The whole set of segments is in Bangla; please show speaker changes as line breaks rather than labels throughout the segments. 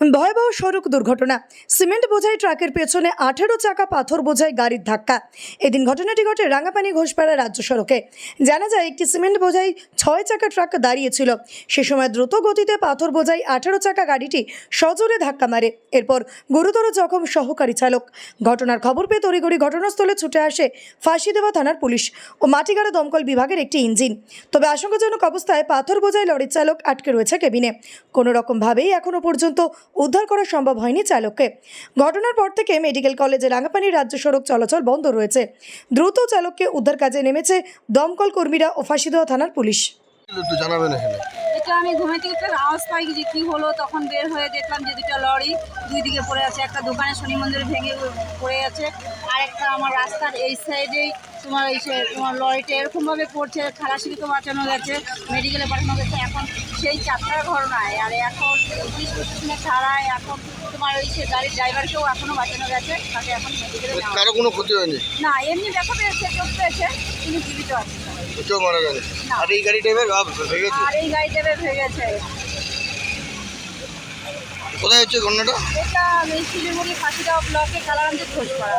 ভয়াবহ সড়ক দুর্ঘটনা। সিমেন্ট বোঝাই ট্রাকের পেছনে আঠেরো চাকা পাথর বোঝাই গাড়ির ধাক্কা। এদিন ঘটনাটি ঘটে রাঙাপানি ঘোষপাড়া রাজ্য সড়কে। জানা যায়, একটি সিমেন্ট বোঝাই ছয় চাকা ট্রাক দাঁড়িয়েছিল। সে সময় দ্রুত গতিতে পাথর বোঝাই আঠেরো চাকা গাড়িটি সজোরে ধাক্কা মারে। এরপর গুরুতর জখম সহকারী চালক। ঘটনার খবর পেয়ে তড়িঘড়ি ঘটনাস্থলে ছুটে আসে ফাঁসিদেওয়া থানার পুলিশ ও মাটিগাড়া দমকল বিভাগের একটি ইঞ্জিন। তবে আশঙ্কাজনক অবস্থায় পাথর বোঝাই লরির চালক আটকে রয়েছে কেবিনে। কোনো রকমভাবেই এখনও পর্যন্ত উদ্ধার করা সম্ভব হয়নি চালককে। ঘটনার পর থেকে মেডিকেল কলেজে রাঙাপানি রাজ্য সড়ক চলাচল বন্ধ রয়েছে। দ্রুত চালককে উদ্ধার কাজে নেমেছে দমকল কর্মীরা ও ফাঁসিদেওয়া থানার পুলিশ।
একটু জানাবেন এখানে।
এটা আমি ঘুমে থেকে একটা আওয়াজ পাই যে কি হলো তখন বের হয়ে দেখলাম যে দুটো লরি দুই দিকে পড়ে আছে। একটা দোকানে শনি মন্দিরে ভেঙে পড়ে আছে আর একটা আমার রাস্তার এই সাইডেই তোমার এই সে- তোমার লরিটা এরকমভাবে পড়ছে খালাসিকে বাঁচানো গেছে মেডিকেলে পাঠানো গেছে এখন সেই চারটার ঘর ঘটনায় আর এখন পুলিশ প্রশাসনের ছাড়াই এখন তোমার ওই সে গাড়ির ড্রাইভারকেও এখনও বাঁচানো গেছে তাকে এখন মেডিকেলে
কারও কোনো ক্ষতি হয়নি?
না এমনি দেখা পেয়েছে চোখ পেয়েছে তিনি জীবিত আছে।
কেউ মারা যায়নি আর এই গাড়ি ড্রাইভার ভেঙেছে?
আর এই গাড়িটা ভেঙে গেছে
কোথায় হচ্ছে ঘটনাটা?
এটা শিলিগুড়ি ফাঁসিগাঁও ব্লকে কালারামদের খোঁজ করা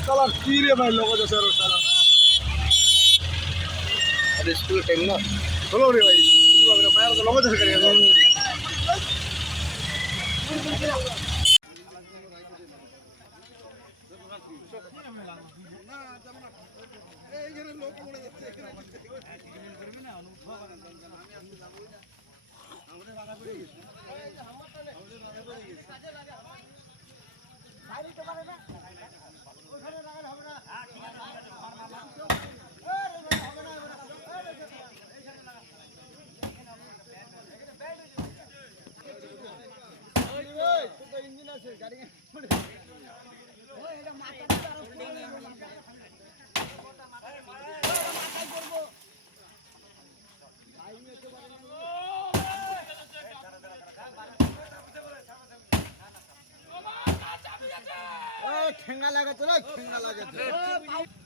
সালা কি রে ভাই লোক আছে আর সালা আরে স্কুলের টাইম না? চলো রে ভাই মায়ের তো লোক আছে করে ঠেঙ্গা লাগাচ্ছে না ঠেঙ্গা লাগাচ্ছে
রশ্মি তিন চার ফেরা দিতে হবে এক ফেরা দিলে হবে
লোকটাকে বাঁচাতে হবে না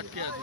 আটকে আছি